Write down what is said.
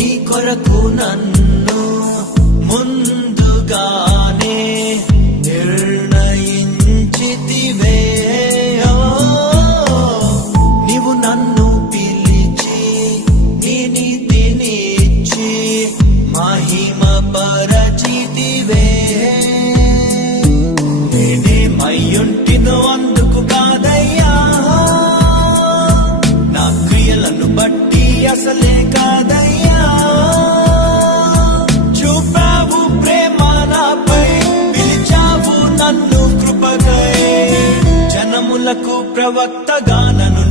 నీ కొరకు నన్ను ముందుగానే నిర్ణయించితివే. నీవు నన్ను పిలిచి నీ నీతినిచ్చి మహిమ పరచితివే. నేనేమయ్యుంటినో అందుకు కాదయ్యా, నా క్రియలను బట్టి అసలే కాదయ్యా. చూపావు ప్రేమ నాపై, పిలిచావు నన్ను కృపకై. జనములకు ప్రవక్తగా నన్ను